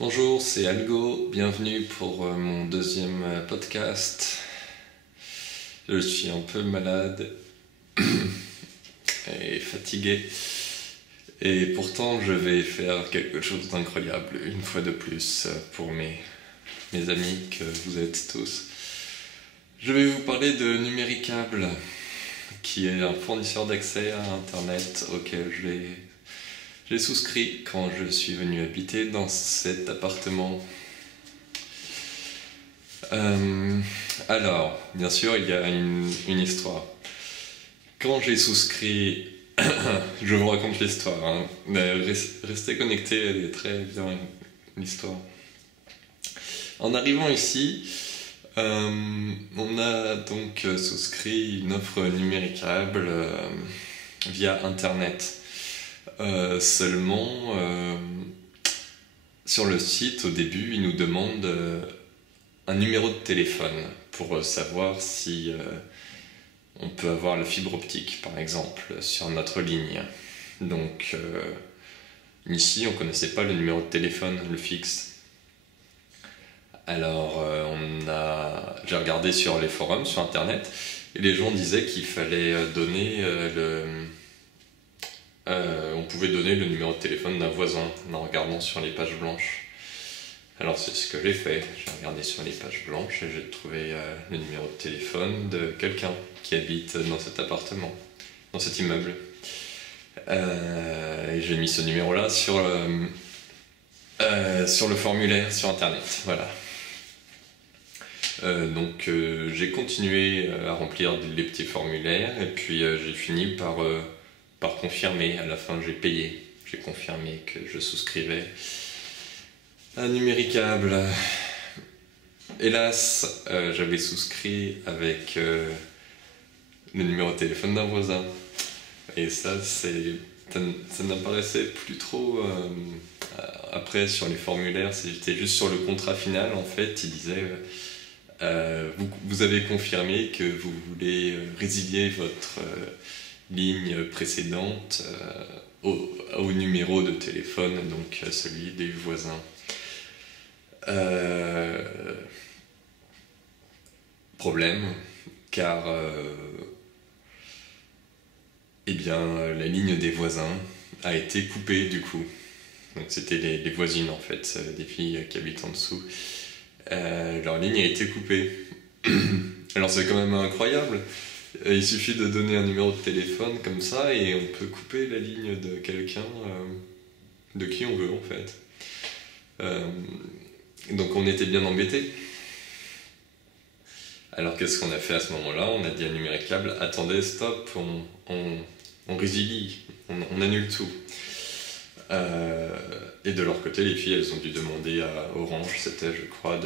Bonjour, c'est Algo, bienvenue pour mon deuxième podcast. Je suis un peu malade et fatigué, et pourtant je vais faire quelque chose d'incroyable une fois de plus pour mes amis que vous êtes tous. Je vais vous parler de Numéricable, qui est un fournisseur d'accès à Internet auquel j'ai souscrit quand je suis venu habiter dans cet appartement. Alors, bien sûr, il y a une histoire. Quand j'ai souscrit, je vous raconte l'histoire, hein. Restez connectés, elle est très bien, l'histoire. En arrivant ici, on a donc souscrit une offre Numéricable via Internet. Seulement, sur le site, au début, il nous demande un numéro de téléphone pour savoir si on peut avoir la fibre optique, par exemple, sur notre ligne. Donc, ici, on ne connaissait pas le numéro de téléphone, le fixe. Alors, j'ai regardé sur les forums, sur Internet, et les gens disaient qu'il fallait donner on pouvait donner le numéro de téléphone d'un voisin en regardant sur les pages blanches. Alors c'est ce que j'ai fait, j'ai regardé sur les pages blanches et j'ai trouvé le numéro de téléphone de quelqu'un qui habite dans cet appartement, dans cet immeuble. Et j'ai mis ce numéro-là sur le formulaire sur Internet, voilà. Donc j'ai continué à remplir les petits formulaires et puis j'ai fini par confirmer. À la fin, j'ai payé. J'ai confirmé que je souscrivais à Numéricable. Hélas, j'avais souscrit avec le numéro de téléphone d'un voisin. Et ça n'apparaissait plus trop après sur les formulaires. C'était juste sur le contrat final, en fait. Il disait vous avez confirmé que vous voulez résilier votre ligne précédente au numéro de téléphone, donc celui des voisins. Problème, car la ligne des voisins a été coupée du coup. Donc c'était les voisines en fait, des filles qui habitent en dessous. Leur ligne a été coupée. Alors c'est quand même incroyable. Il suffit de donner un numéro de téléphone comme ça et on peut couper la ligne de quelqu'un, de qui on veut en fait. Donc on était bien embêtés. Alors qu'est-ce qu'on a fait à ce moment-là? On a dit à Numéricable, attendez, stop, on résilie, on annule tout. Et de leur côté, les filles, elles ont dû demander à Orange, c'était je crois,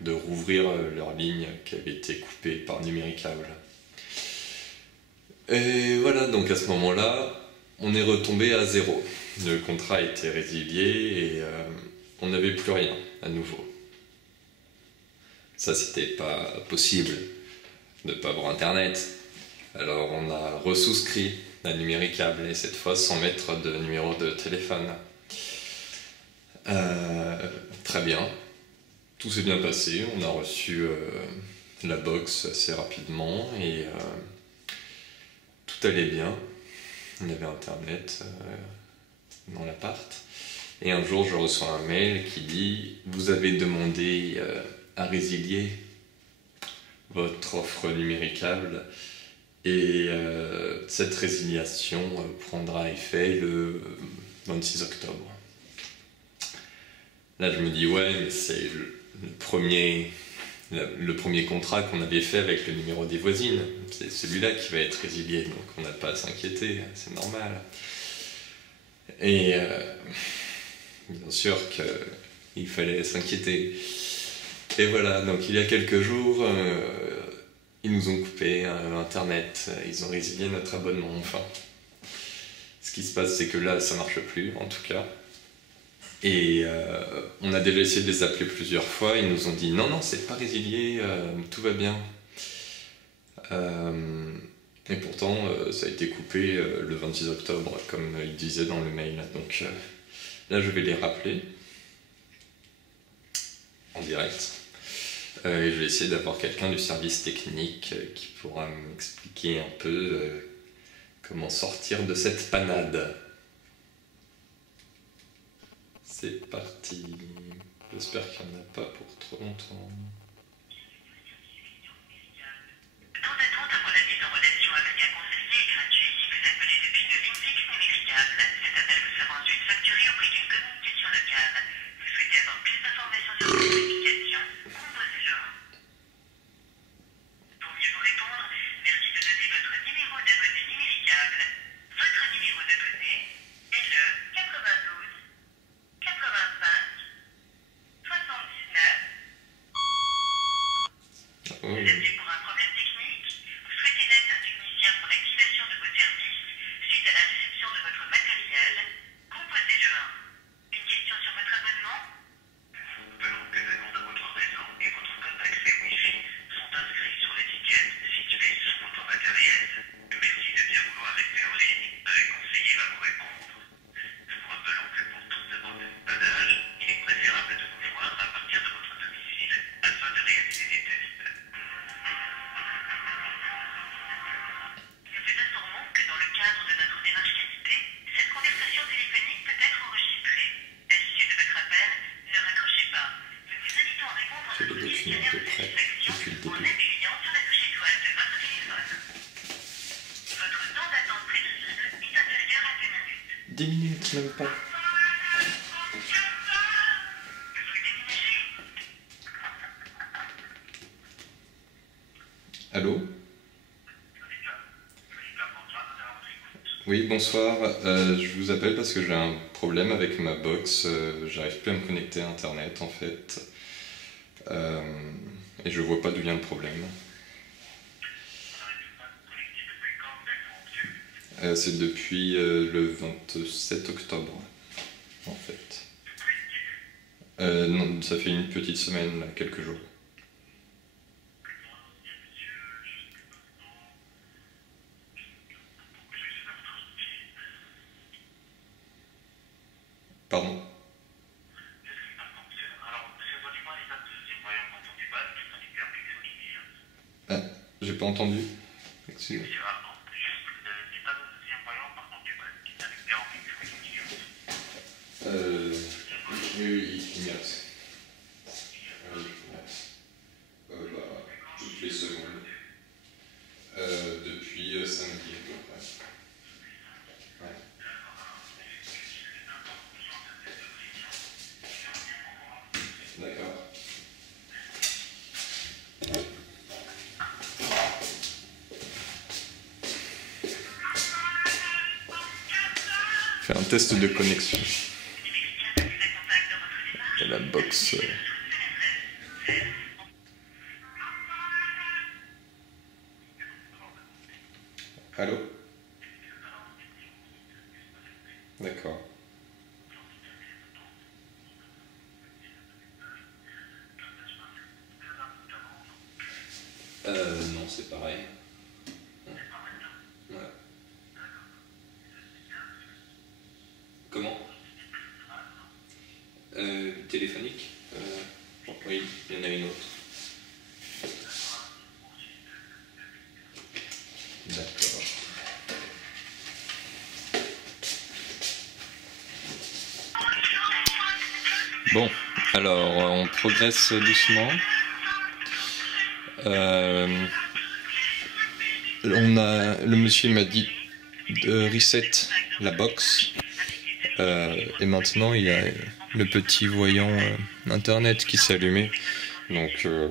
de rouvrir leur ligne qui avait été coupée par Numéricable. Et voilà, donc à ce moment-là, on est retombé à zéro. Le contrat a été résilié et on n'avait plus rien à nouveau. Ça, c'était pas possible de ne pas avoir Internet. Alors on a resouscrit à Numéricable et cette fois sans mettre de numéro de téléphone. Très bien. Tout s'est bien passé. On a reçu la box assez rapidement et tout allait bien. On avait Internet dans l'appart. Et un jour, je reçois un mail qui dit « Vous avez demandé à résilier votre offre Numéricable et cette résiliation prendra effet le 26 octobre. » Là, je me dis « Ouais, mais c'est le premier contrat qu'on avait fait avec le numéro des voisines. C'est celui-là qui va être résilié, donc on n'a pas à s'inquiéter, c'est normal. » Et bien sûr qu'il fallait s'inquiéter. Et voilà, donc il y a quelques jours, ils nous ont coupé Internet, ils ont résilié notre abonnement, enfin. Ce qui se passe, c'est que là, ça marche plus, en tout cas. Et on a déjà essayé de les appeler plusieurs fois, ils nous ont dit non, c'est pas résilié, tout va bien. Et pourtant, ça a été coupé le 26 octobre, comme ils disaient dans le mail. Donc là, je vais les rappeler direct. Et je vais essayer d'avoir quelqu'un du service technique qui pourra m'expliquer un peu comment sortir de cette panade. C'est parti. J'espère qu'il n'y en a pas pour trop longtemps. Temps d'attente avant la mise en relation avec un conseiller est gratuit si vous appelez depuis une ligne fixe numéricable. Cet appel vous sera ensuite facturé au prix d'une communication locale. Vous souhaitez avoir plus d'informations sur cette communication, composez le 1. Pour mieux vous répondre, merci de noter votre numéro d'abonné numéricable. Votre numéro d'abonné est le 92 85 79. Vous appelez pour un problème technique? Vous souhaitez l'aide d'un technicien pour l'activation de vos services suite à la réception de votre matériel? Composez le 1. Une question sur votre abonnement? Nous rappelons que les noms de votre réseau et votre code d'accès Wi-Fi sont inscrits sur l'étiquette située sur votre matériel. Merci de bien vouloir rester en ligne. Un conseiller va vous répondre. Nous vous rappelons que pour toute demande de dépannage, il est préférable de nous joindre à partir de votre domicile afin de réaliser des tests. Nous vous informons que dans le cadre de notre démarche qualité, cette conversation téléphonique peut être enregistrée. À l'issue de votre appel, ne raccrochez pas. Nous vous invitons à répondre à J'ai notre le document à questionnaire peu de près satisfaction depuis le en début. appuyant sur la touche étoile de votre téléphone. Votre temps d'attente prévisible est inférieur à 2 minutes. 10 minutes, même pas. Vous déménagez? Allô? Oui, bonsoir. Je vous appelle parce que j'ai un problème avec ma box. J'arrive plus à me connecter à Internet en fait. Et je vois pas d'où vient le problème. C'est depuis le 27 octobre en fait. Non, ça fait une petite semaine, là, quelques jours. Pardon? Ah, j'ai pas entendu. Excusez-moi. Oui, il y a. Toutes les secondes. Depuis samedi à peu près. Ouais. D'accord. Faire un test de connexion de la box. Allô? D'accord. Non, c'est pareil. Ouais. Comment? Téléphonique? Oui, il y en a une autre. D'accord. Bon, alors on progresse doucement. Le monsieur m'a dit de reset la box. Et maintenant il y a le petit voyant internet qui s'est allumé. Donc le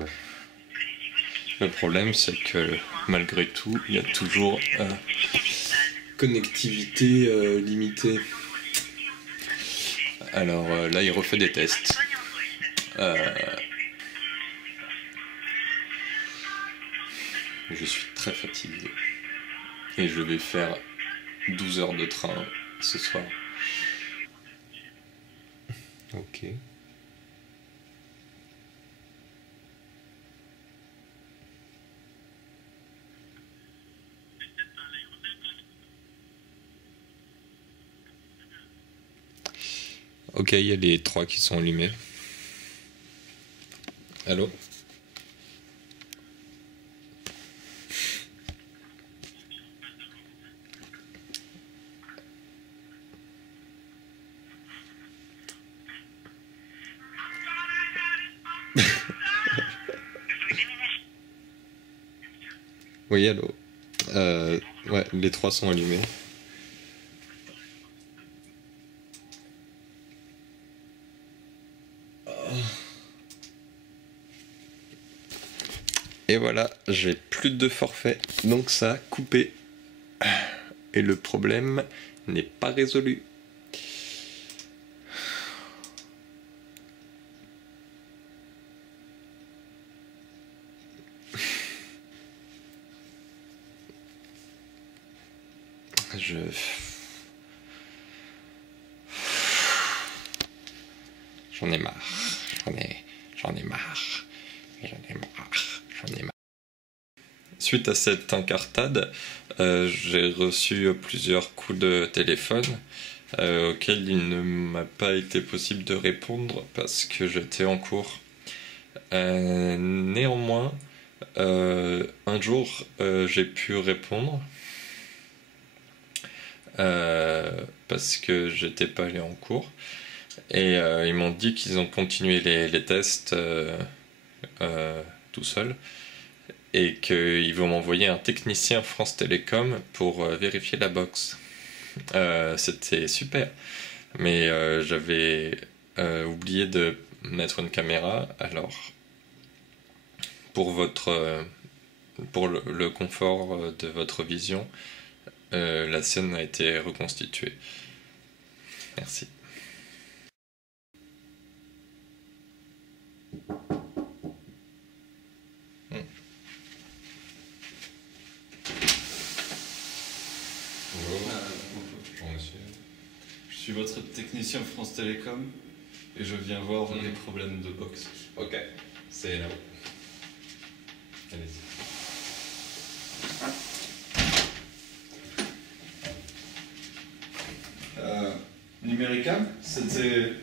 problème c'est que malgré tout il y a toujours connectivité limitée. Alors là il refait des tests. Je suis très fatigué et je vais faire 12 heures de train ce soir. Ok. Ok, il y a les 3 qui sont allumés. Allô? Oui, allô. Ouais, les trois sont allumés. Et voilà, j'ai plus de forfait, donc ça a coupé. Et le problème n'est pas résolu. J'en ai marre. J'en ai marre. Suite à cette incartade, j'ai reçu plusieurs coups de téléphone auxquels il ne m'a pas été possible de répondre parce que j'étais en cours. Néanmoins, un jour, j'ai pu répondre parce que j'étais pas allé en cours. Et ils m'ont dit qu'ils ont continué les tests tout seuls et qu'ils vont m'envoyer un technicien France Télécom pour vérifier la box. C'était super, mais j'avais oublié de mettre une caméra. Alors, pour le confort de votre vision, la scène a été reconstituée. Merci. Je suis votre technicien France Télécom et je viens voir les problèmes de box. Ok, c'est là-haut. Allez-y. Numéricable, c'est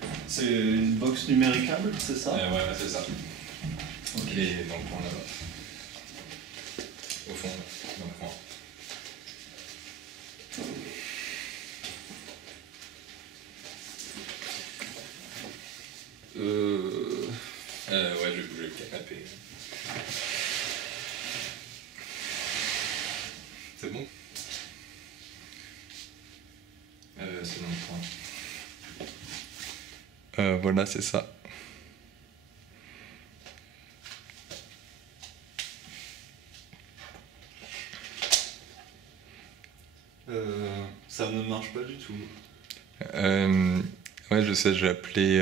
une box numéricable, c'est ça? Ouais, c'est ça. Ok. Et dans le coin là-bas. Au fond, dans le coin. Ouais, je vais bouger le canapé. C'est bon? C'est dans le coin. Voilà, c'est ça. Ça ne marche pas du tout. Ouais, je sais, j'ai appelé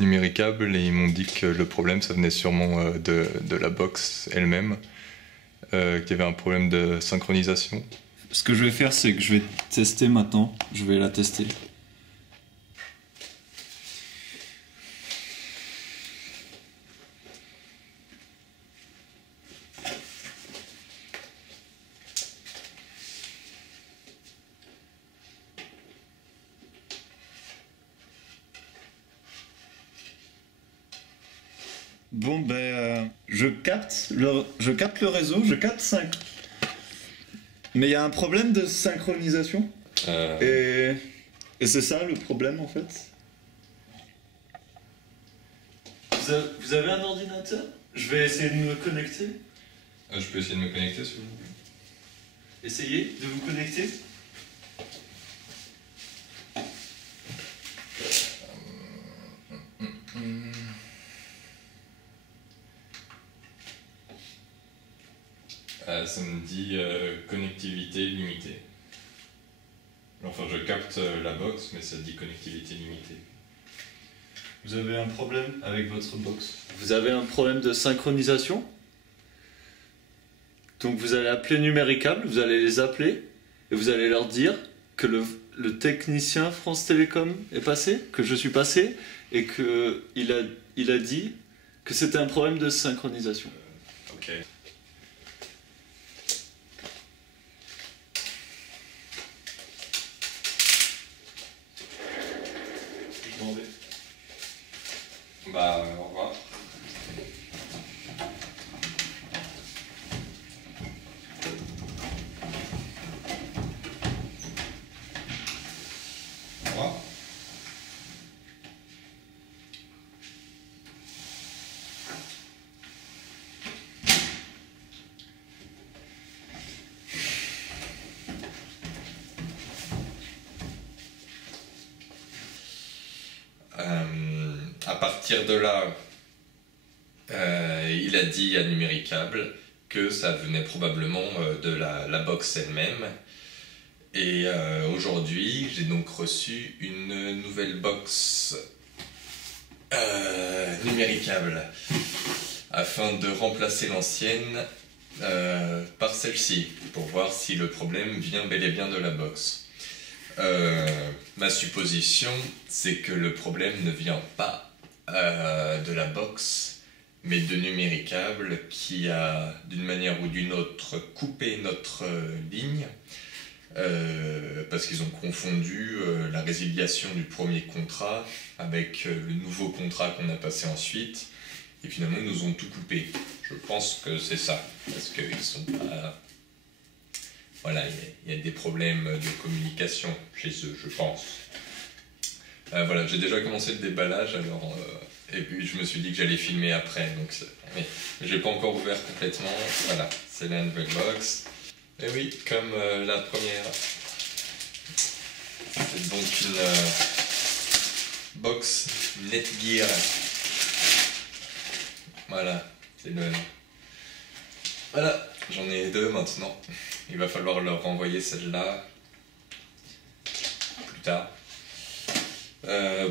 Numéricable et ils m'ont dit que le problème, ça venait sûrement de la box elle-même, qu'il y avait un problème de synchronisation. Ce que je vais faire, c'est que je vais tester maintenant. Je vais la tester. Bon, ben, je capte le réseau, je capte 5. Mais il y a un problème de synchronisation. Et c'est ça le problème en fait. Vous avez un ordinateur? Je vais essayer de me connecter. Je peux essayer de me connecter si vous voulez. Essayez de vous connecter. Ça me dit connectivité limitée. Enfin, je capte la box, mais ça dit connectivité limitée. Vous avez un problème avec votre box. Vous avez un problème de synchronisation. Donc vous allez appeler Numéricable, vous allez les appeler et vous allez leur dire que le technicien France Télécom est passé, que je suis passé et qu'il a dit que c'était un problème de synchronisation. Ok. Je m'en vais. Bah, au revoir. partir de là, il a dit à Numéricable que ça venait probablement de la box elle-même. Et aujourd'hui, j'ai donc reçu une nouvelle box Numéricable afin de remplacer l'ancienne par celle-ci pour voir si le problème vient bel et bien de la box. Ma supposition, c'est que le problème ne vient pas de la box, mais de Numéricable qui a, d'une manière ou d'une autre, coupé notre ligne parce qu'ils ont confondu la résiliation du premier contrat avec le nouveau contrat qu'on a passé ensuite, et finalement ils nous ont tout coupé. Je pense que c'est ça, parce qu'ils sont pas... Voilà, il y a des problèmes de communication chez eux, je pense. Voilà, j'ai déjà commencé le déballage, alors, et puis je me suis dit que j'allais filmer après, donc mais j'ai pas encore ouvert complètement. Voilà, c'est la nouvelle box. Et oui, comme la première, c'est donc une box Netgear. Voilà, c'est le... Voilà, j'en ai deux maintenant. Il va falloir leur renvoyer celle-là plus tard.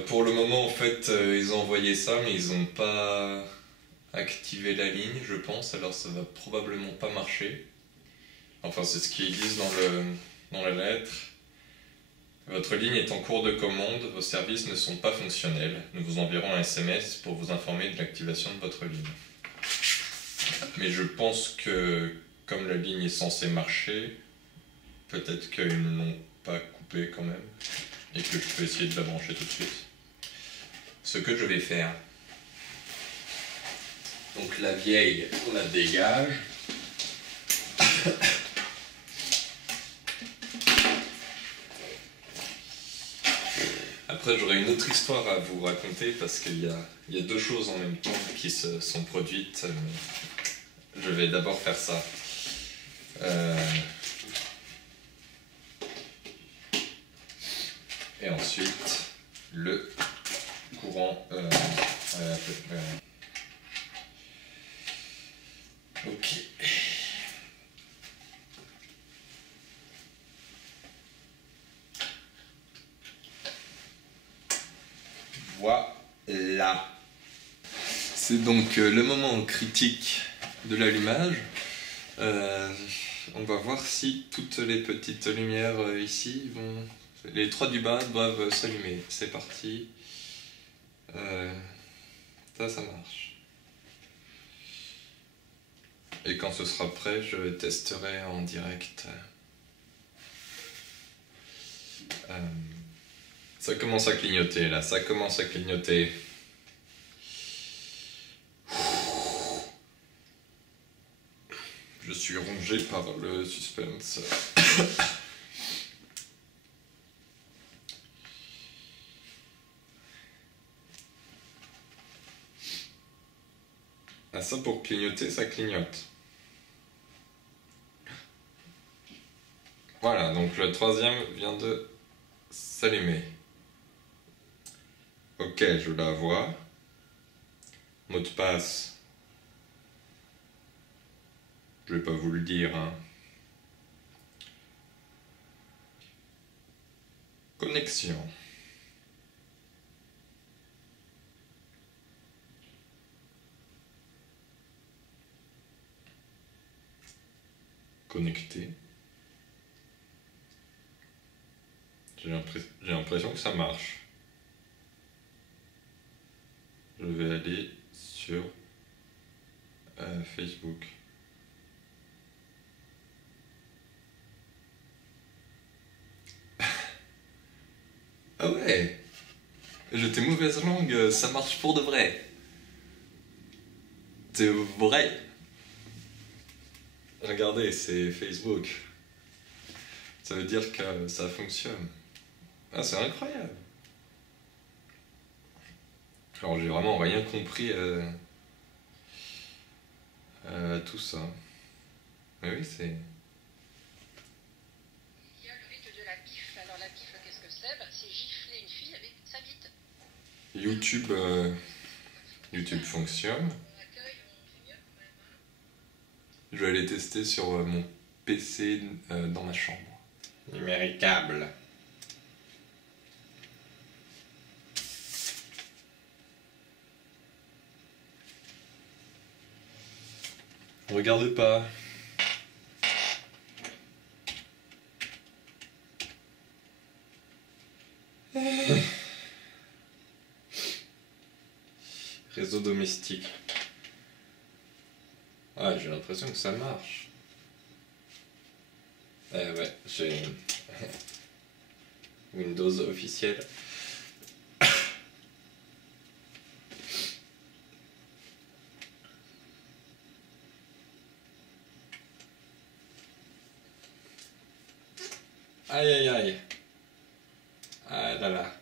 Pour le moment, en fait, ils ont envoyé ça, mais ils n'ont pas activé la ligne, je pense, alors ça va probablement pas marcher. Enfin, c'est ce qu'ils disent dans la lettre. Votre ligne est en cours de commande, vos services ne sont pas fonctionnels. Nous vous enverrons un SMS pour vous informer de l'activation de votre ligne. Mais je pense que, comme la ligne est censée marcher, peut-être qu'ils ne l'ont pas coupée quand même, et que je peux essayer de la brancher tout de suite. Ce que je vais faire. Donc la vieille, on la dégage. Après, j'aurais une autre histoire à vous raconter parce qu'il y a deux choses en même temps qui se sont produites. Je vais d'abord faire ça. Et ensuite, le courant. Ok. Voilà. C'est donc le moment critique de l'allumage. On va voir si toutes les petites lumières ici vont... Les trois du bas doivent s'allumer. C'est parti. Ça marche. Et quand ce sera prêt, je testerai en direct. Ça commence à clignoter là, ça commence à clignoter. Je suis rongé par le suspense. Ah, ça pour clignoter, ça clignote. Voilà, donc le troisième vient de s'allumer. Ok, je la vois. Mot de passe. Je vais pas vous le dire, hein. Connexion. Connecté. J'ai l'impression que ça marche. Je vais aller sur Facebook. Ah ouais! J'étais mauvaise langue, ça marche pour de vrai. C'est vrai. Regardez, c'est Facebook. Ça veut dire que ça fonctionne. Ah, c'est incroyable. Alors, j'ai vraiment rien compris à tout ça. Mais oui, c'est... Il y a le rite de la pif. Alors la pif, qu'est-ce que c'est? C'est gifler une fille avec sa bite. YouTube YouTube fonctionne. Je vais aller tester sur mon PC dans ma chambre. Numéricable. Regardez pas. Réseau domestique. Ah, j'ai l'impression que ça marche. Ouais, j'ai Windows officiel. Aïe aïe aïe. Ah là là.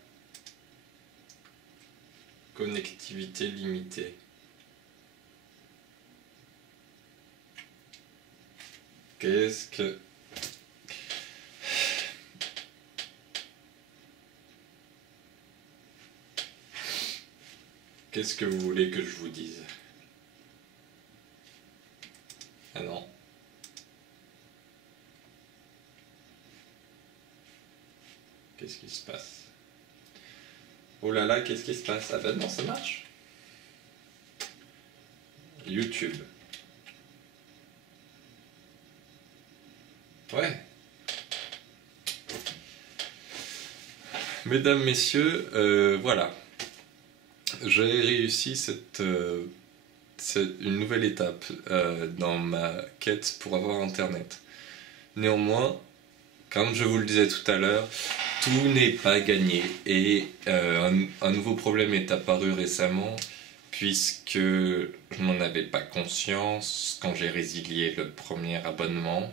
Connectivité limitée. Qu'est-ce que... Qu'est-ce que vous voulez que je vous dise? Ah non. Qu'est-ce qui se passe? Oh là là, qu'est-ce qui se passe? Ah ben non, ça marche. YouTube. Ouais. Mesdames, messieurs, voilà. J'ai réussi une nouvelle étape dans ma quête pour avoir Internet. Néanmoins, comme je vous le disais tout à l'heure, tout n'est pas gagné. Et un nouveau problème est apparu récemment, puisque je n'en avais pas conscience quand j'ai résilié le premier abonnement.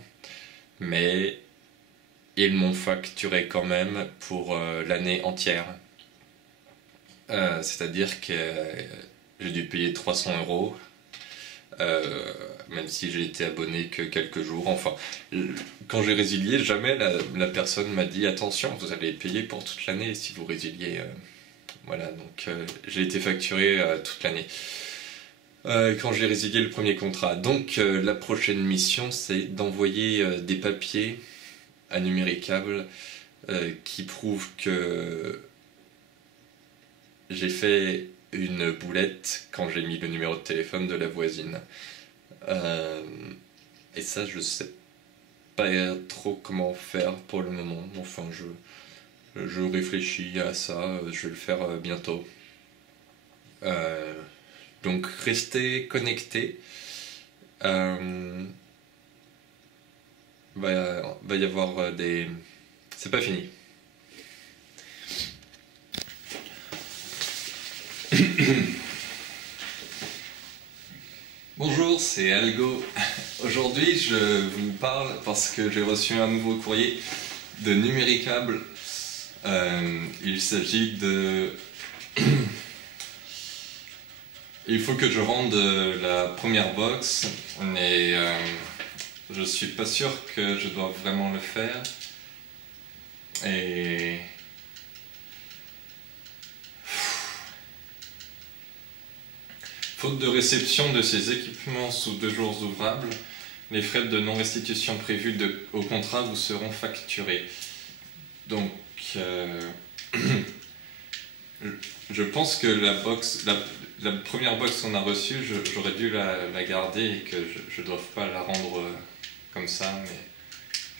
Mais ils m'ont facturé quand même pour l'année entière. C'est-à-dire que j'ai dû payer 300 €, même si j'ai été abonné que quelques jours. Enfin, quand j'ai résilié, jamais la personne m'a dit « Attention, vous allez payer pour toute l'année si vous résiliez. » Voilà, donc j'ai été facturé toute l'année. Quand j'ai résilié le premier contrat. Donc la prochaine mission, c'est d'envoyer des papiers à Numéricable qui prouvent que j'ai fait une boulette quand j'ai mis le numéro de téléphone de la voisine. Et ça, je sais pas trop comment faire pour le moment. Enfin, je réfléchis à ça, je vais le faire bientôt. Donc restez connectés. Va y avoir des... C'est pas fini. Bonjour, c'est Algo. Aujourd'hui, je vous parle parce que j'ai reçu un nouveau courrier de Numéricable. Il s'agit de... Il faut que je rende la première box, mais je suis pas sûr que je dois vraiment le faire. Et... Faute de réception de ces équipements sous 2 jours ouvrables, les frais de non-restitution prévus au contrat vous seront facturés. Donc, je pense que la première box qu'on a reçue, j'aurais dû la garder et que je ne dois pas la rendre comme ça, mais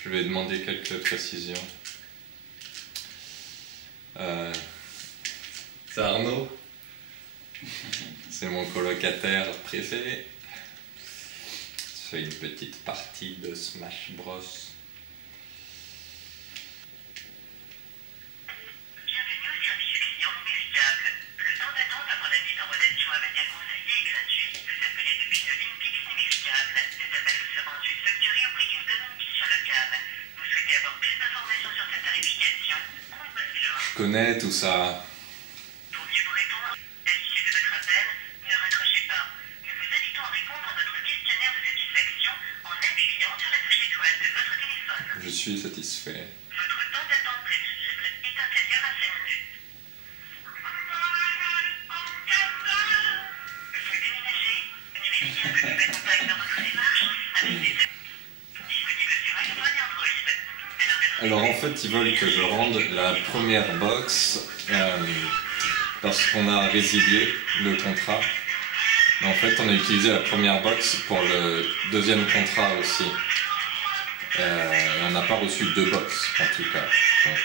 je vais demander quelques précisions. C'est Arnaud. C'est mon colocataire préféré. Je fais une petite partie de Smash Bros. Bienvenue au service client Numéricable. Le temps d'attente avant la mise en relation avec un conseiller est gratuit. Vous appelez depuis une ligne fixe Numéricable. Cet appel vous sera ensuite facturé au prix d'une communication locale. Vous souhaitez avoir plus d'informations sur cette tarification? Composez le 1. Je connais tout ça. Pour mieux vous répondre, à l'issue de votre appel, ne raccrochez pas. Nous vous invitons à répondre à notre questionnaire de satisfaction en appuyant sur la touche étoile de votre téléphone. Je suis satisfait. Votre temps d'attente prévisible est inférieur à 5 minutes. Alors en fait, ils veulent que je rende la première box parce qu'on a résilié le contrat. Mais en fait, on a utilisé la première box pour le deuxième contrat aussi. On n'a pas reçu deux box en tout cas. Donc,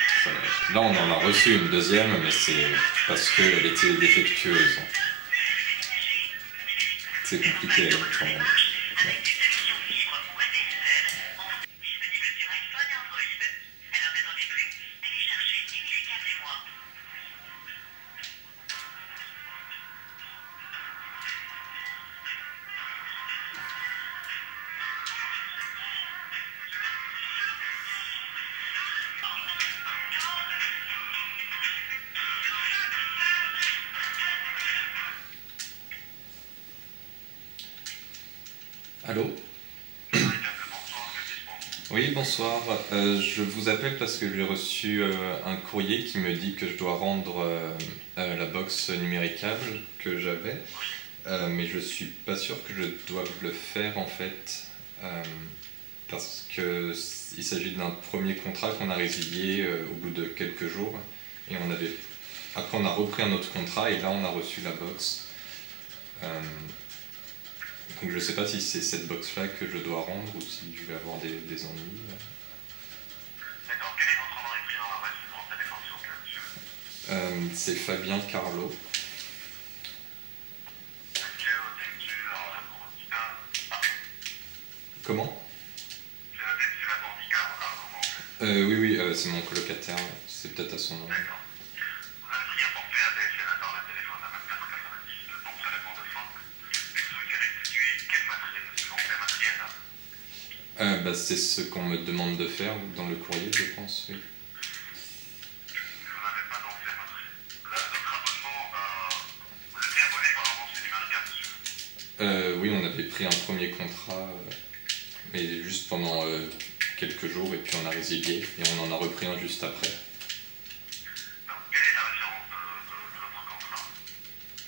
là, on en a reçu une deuxième, mais c'est parce qu'elle était défectueuse. C'est compliqué quand même. Ouais. Allô? Oui, bonsoir. Je vous appelle parce que j'ai reçu un courrier qui me dit que je dois rendre la box numéricable que j'avais, mais je suis pas sûr que je doive le faire en fait, parce que il s'agit d'un premier contrat qu'on a résilié au bout de quelques jours, et après on a repris un autre contrat et là on a reçu la box. Donc je ne sais pas si c'est cette box-là que je dois rendre ou si je vais avoir des ennuis. D'accord. Quel est votre nom et prénom adresse de mon téléphone s'il vous plaît, monsieur? C'est Fabien Carlo. Comment? Oui, c'est mon colocataire. C'est peut-être à son nom. D'accord. Vous avez pris un forfait ADSL Internet téléphone à 24,90 de ton prélèvement de fonds. Et vous souhaitez restituer quel matériel, monsieur? L'ancien matériel? C'est ce qu'on me demande de faire dans le courrier, je pense, oui. Vous n'avez pas d'ancien matériel. Notre abonnement, vous étiez abonné par un ancien numérique, monsieur? Oui, on avait pris un premier contrat, mais juste pendant quelques jours, et puis on a résilié, et on en a repris un juste après. Donc, quelle est la référence de votre contrat?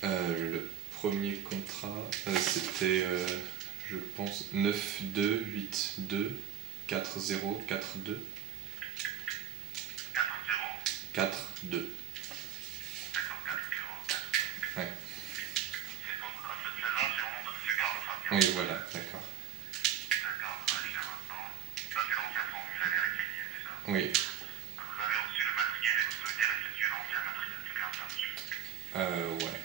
Le premier contrat, c'était, je pense, 9282 4042 40. 42. D'accord, 40. Ouais. Et donc, celle-là, c'est au nom de monsieur Carlo Fabien. Oui, voilà, d'accord. D'accord, allez, là maintenant. Ça, c'est l'ancien formulaire et résilié, c'est ça? Oui, Vous avez reçu le matériel et vous souhaitez restituer l'ancien matériel, c'est bien ça, monsieur? ouais.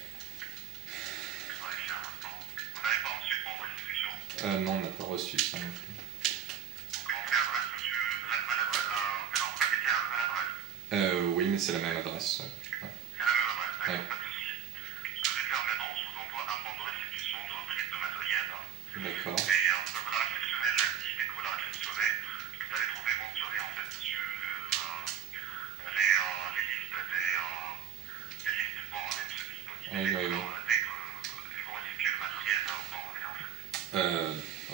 Allez, là maintenant. Vous n'avez pas reçu de bon restitution? Non, on n'a pas reçu ça non plus. Donc, l'ancienne adresse, monsieur, la nouvelle adresse, maintenant vous habitez à la nouvelle adresse. Oui, mais c'est la même adresse. Ouais. C'est la même adresse, d'accord, Ouais. pas de souci. Ce que je vais faire maintenant, je vous envoie un bon de restitution de reprise de matériel. D'accord. Et vous allez la réceptionner lundi. Dès que vous la réceptionnez, vous allez trouver mentionné en fait sur les listes pour les disponibles. Oui, oui, oui. Dès que vous restituez le matériel, on va en revenir en fait.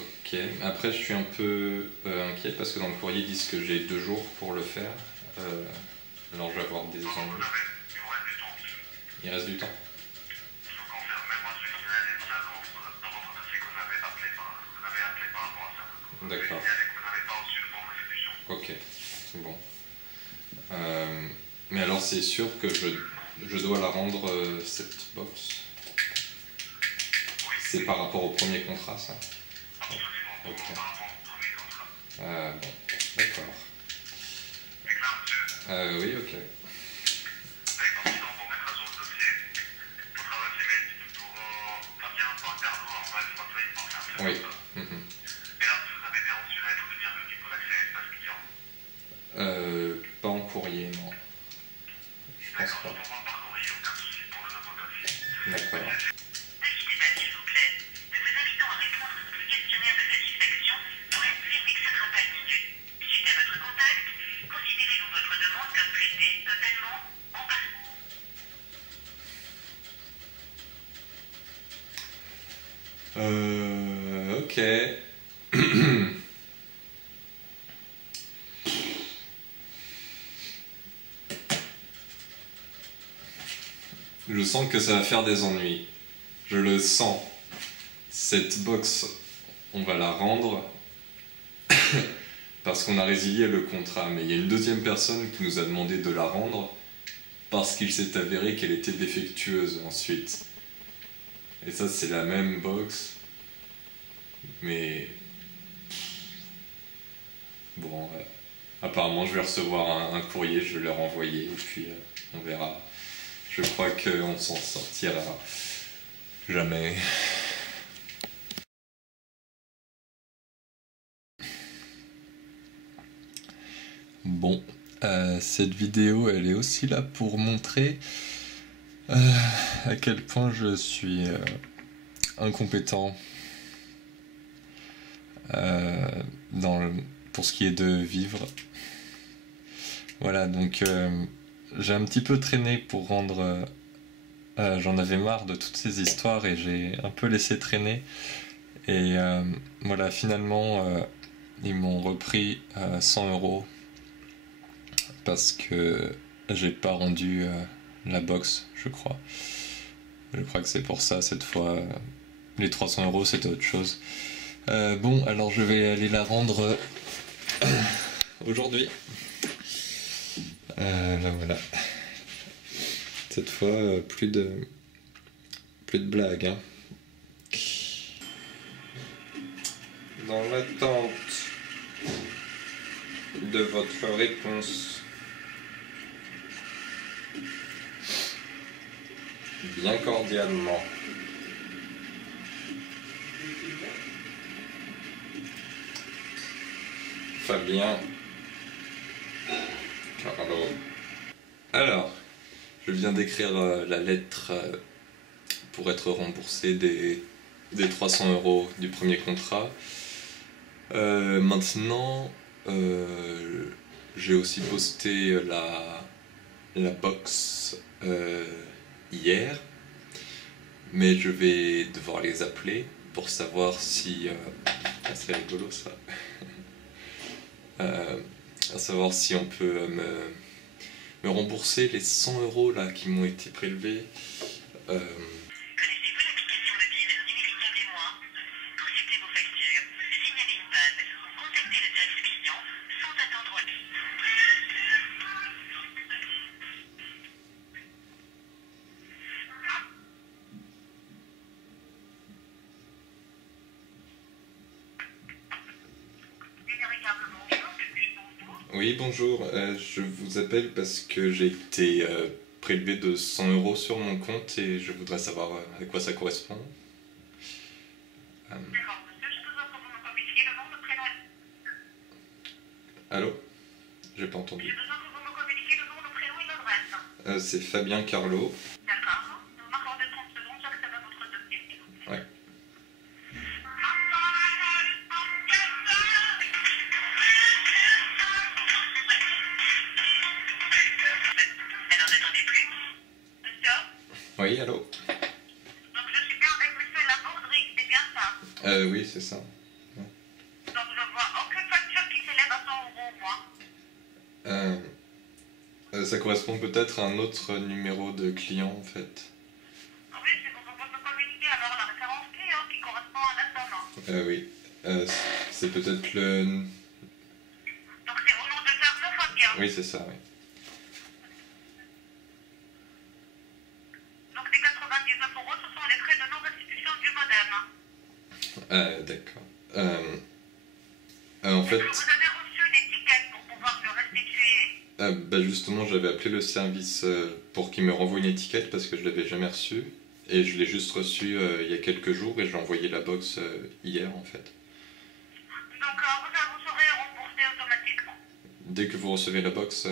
Ok. Après, je suis un peu inquiet parce que dans le courrier, ils disent que j'ai 2 jours pour le faire. Alors, je vais avoir des Donc, ennuis. il vous reste du temps, monsieur. Il reste du temps. Je vous confirme, même moi, je suis signalé ça dans votre dossier que vous avez appelé par rapport à ça. D'accord. Signalé que vous n'avez pas reçu le bon de restitution. Ok. Bon. Mais alors, c'est sûr que je dois la rendre, cette box. C'est par rapport au premier contrat, ça? Absolument. Ok. Par rapport au premier contrat. Bon. D'accord. C'est clair, monsieur? Oui, ok. D'accord. Sinon, pour mettre à jour le dossier, votre adresse email, c'est toujours fabien.carlo@hotmail.fr. Oui. Et là, vous avez bien reçu la lettre de bienvenue pour l'accès à l'espace client. Pas en courrier, non. Je pense D'accord. pas. Je vous envoie par courrier, aucun souci pour le nouveau dossier. D'accord. Ne quittez pas, s'il vous plaît. Nous vous invitons à répondre à notre questionnaire de satisfaction pour une plus n'excédera pas une minute. Suite à votre contact, considérez-vous votre demande comme traitée totalement en partie? Ok. Je sens que ça va faire des ennuis. Je le sens. Cette box, on va la rendre parce qu'on a résilié le contrat, mais il y a une deuxième personne qui nous a demandé de la rendre parce qu'il s'est avéré qu'elle était défectueuse ensuite. Et ça, c'est la même box, mais bon, apparemment je vais recevoir un courrier, je vais leur envoyer et puis on verra. Je crois qu'on s'en sortira jamais. Bon, cette vidéo elle est aussi là pour montrer à quel point je suis incompétent pour ce qui est de vivre. Voilà, donc j'ai un petit peu traîné pour rendre... j'en avais marre de toutes ces histoires et j'ai un peu laissé traîner. Et voilà, finalement, ils m'ont repris 100 € parce que j'ai pas rendu la box, je crois. Je crois que c'est pour ça, cette fois. Les 300 € c'était autre chose. Bon, alors je vais aller la rendre aujourd'hui. Là voilà. Cette fois, plus de blagues. Hein. Dans l'attente de votre réponse, bien cordialement. Fabien Carlo. Alors, je viens d'écrire la lettre pour être remboursé des 300 € du premier contrat. Maintenant, j'ai aussi posté la box hier, mais je vais devoir les appeler pour savoir si... ça serait rigolo ça. À savoir si on peut me rembourser les 100 € là qui m'ont été prélevés. Connaissez-vous l'application mobile Numérical et moi? Consultez vos factures, signalez une panne ou contactez le service client sans attendre en ligne. Numérical, bonjour, que puis-je pour vous? Oui, bonjour, je vous appelle parce que j'ai été prélevé de 100 € sur mon compte et je voudrais savoir à quoi ça correspond. D'accord, monsieur, je peux encore vous me communiquer le nom, le prénom et... Allô? J'ai pas entendu. J'ai besoin que vous me communiquiez le nom, le prénom et l'adresse. C'est Fabien Carlo. D'accord. Vous m'accordez 30 secondes, j'accède à votre dossier, s'il vous plaît. Ouais. Alors, n'attendez plus. Monsieur? Oui, allô? Donc, je suis bien avec monsieur Labourdrie, c'est bien ça? Oui, c'est ça. Donc, je vois aucune facture qui s'élève à 100 €, moi. Ça correspond peut-être à un autre numéro de client en fait. Oui, si vous pouvez me communiquer alors la référence client qui correspond à la somme. Oui. C'est peut-être le... Donc, c'est au nom de Carlo Fabien. Oui, c'est ça, oui. Donc, les 99 €, ce sont les frais de non-restitution du modem. D'accord. En fait... Est-ce que vous avez reçu l'étiquette pour pouvoir le restituer? bah justement, j'avais appelé le service pour qu'il me renvoie une étiquette parce que je l'avais jamais reçue. Et je l'ai juste reçue il y a quelques jours et j'ai envoyé la box hier en fait. Donc, vous serez remboursé automatiquement. Dès que vous recevez la box,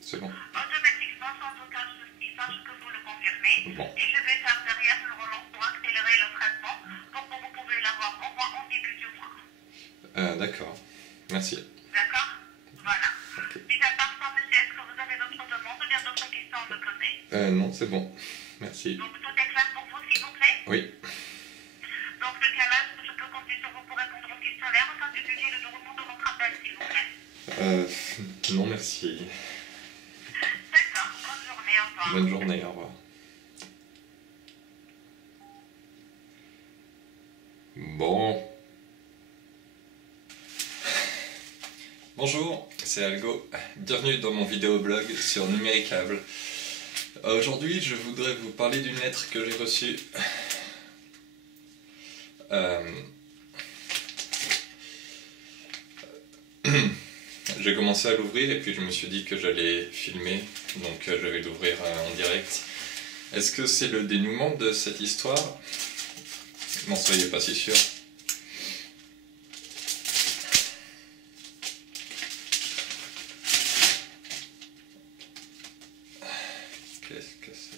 c'est bon. Automatiquement, sans aucun souci, sache que vous le confirmez. Bon. Et je vais faire derrière une relance pour accélérer le traitement pour que vous pouvez l'avoir au moins en début du mois. D'accord. Merci. D'accord? Voilà. Ok. Mis à part ça, monsieur, est-ce que vous avez d'autres demandes ou bien d'autres questions à me poser? Non, c'est bon. Merci. Donc, tout est clair pour vous, s'il vous plaît? Oui. Donc, le cas là, je peux compter sur vous pour répondre au questionnaire afin d'étudier le déroulement de votre appel, s'il vous plaît. Non, merci. D'accord. Bonne journée, au revoir. Bonne journée, au revoir. Bon. Bonjour, c'est Algo. Bienvenue dans mon vidéoblog sur Numéricable. Aujourd'hui, je voudrais vous parler d'une lettre que j'ai reçue. J'ai commencé à l'ouvrir et puis je me suis dit que j'allais filmer, donc je vais l'ouvrir en direct. Est-ce que c'est le dénouement de cette histoire? N'en soyez pas si sûr. Qu'est-ce que c'est?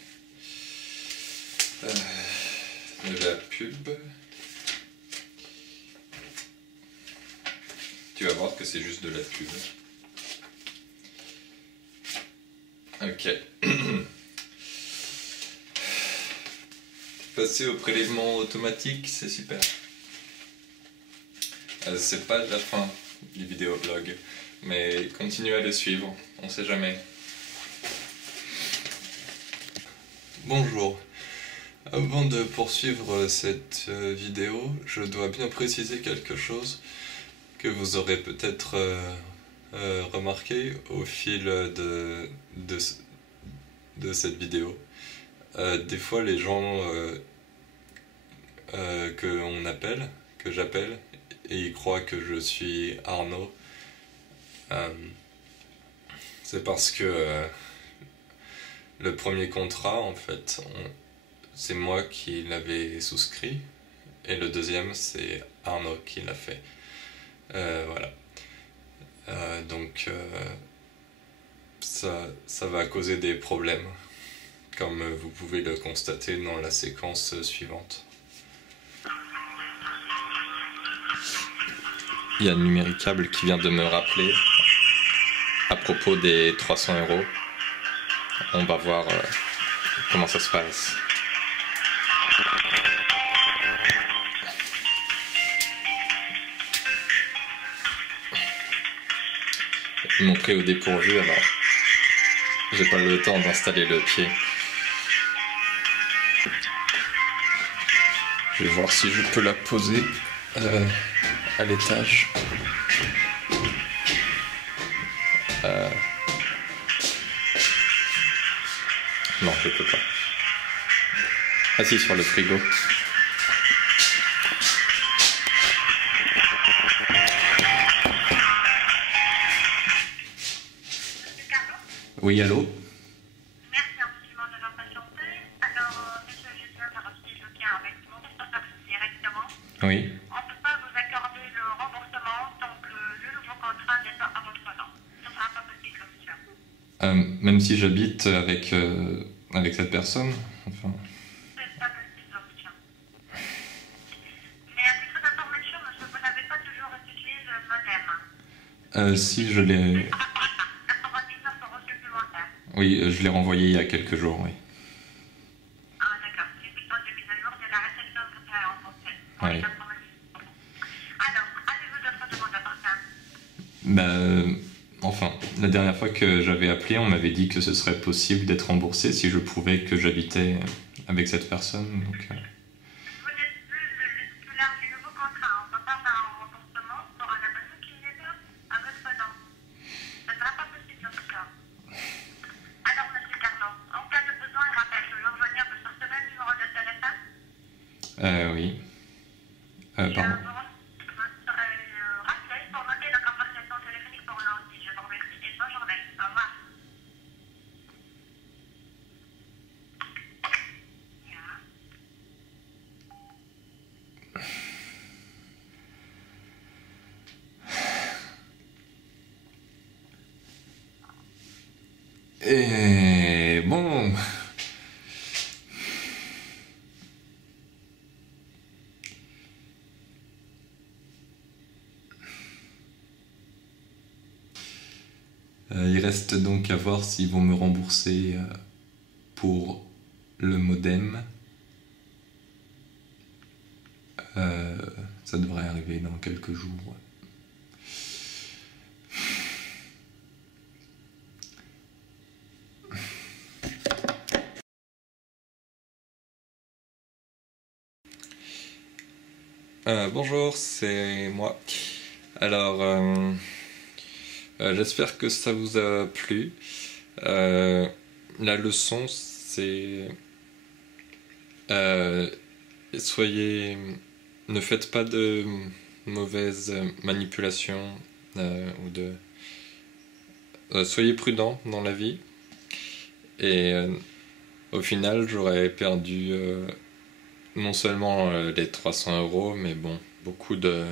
De la pub. Tu vas voir que c'est juste de la pub. Ok. Passer au prélèvement automatique, c'est super. C'est pas la fin du vidéoblog, mais continuez à le suivre, on sait jamais. Bonjour. Avant de poursuivre cette vidéo, je dois bien préciser quelque chose que vous aurez peut-être remarqué au fil de cette vidéo. Des fois, les gens que j'appelle, et ils croient que je suis Arnaud. C'est parce que le premier contrat, en fait, c'est moi qui l'avais souscrit, et le deuxième, c'est Arnaud qui l'a fait. Voilà. Donc, ça va causer des problèmes, comme vous pouvez le constater dans la séquence suivante. Il y a Numéricable qui vient de me rappeler à propos des 300 €. On va voir comment ça se passe. Ils m'ont pris au dépourvu, alors j'ai pas le temps d'installer le pied. Je vais voir si je peux la poser à l'étage. Non, je peux pas. Ah si, sur le frigo. Oui, allô? Merci infiniment de votre patienter. Alors, monsieur, je viens de reçu le lien avec mon responsable directement. Oui. On ne peut pas vous accorder le remboursement tant que le nouveau contrat n'est pas à votre nom. Ce ne sera pas possible, monsieur. Même si j'habite avec cette personne, enfin... C'est pas possible, monsieur. Mais à titre d'information, monsieur, vous n'avez pas toujours utilisé le modem. Si je l'ai... 99 euros supplémentaires. Oui, je l'ai renvoyé il y a quelques jours, oui. Ah, d'accord. C'est une question de mise à jour de la réception que ça a rencontré. Oui. Alors, avez-vous d'autres demandes à part ça? Enfin, la dernière fois que j'avais appelé, on m'avait dit que ce serait possible d'être remboursé si je prouvais que j'habitais avec cette personne. Donc, Vous n'êtes plus le titulaire du nouveau contrat. On ne peut pas faire un remboursement pour un abonnement qui n'est pas à votre nom. Ça ne sera pas possible en tout cas. Alors, monsieur Carnot, en cas de besoin, rappelle-le joignable sur ce même numéro de téléphone. oui. Pardon. Vous serez rappelé pour noter la conversation téléphonique pour lundi. Je vous remercie et bonne journée. Au revoir. Et bon... il reste donc à voir s'ils vont me rembourser pour le modem. Ça devrait arriver dans quelques jours. Bonjour, c'est moi. Alors, J'espère que ça vous a plu. La leçon, c'est... Ne faites pas de mauvaises manipulations ou de... soyez prudent dans la vie. Et au final, j'aurais perdu non seulement les 300 €, mais bon, beaucoup de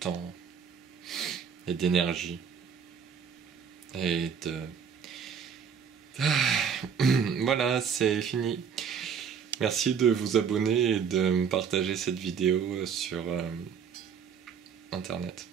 temps et d'énergie. Et de... Voilà, c'est fini. Merci de vous abonner et de partager cette vidéo sur Internet.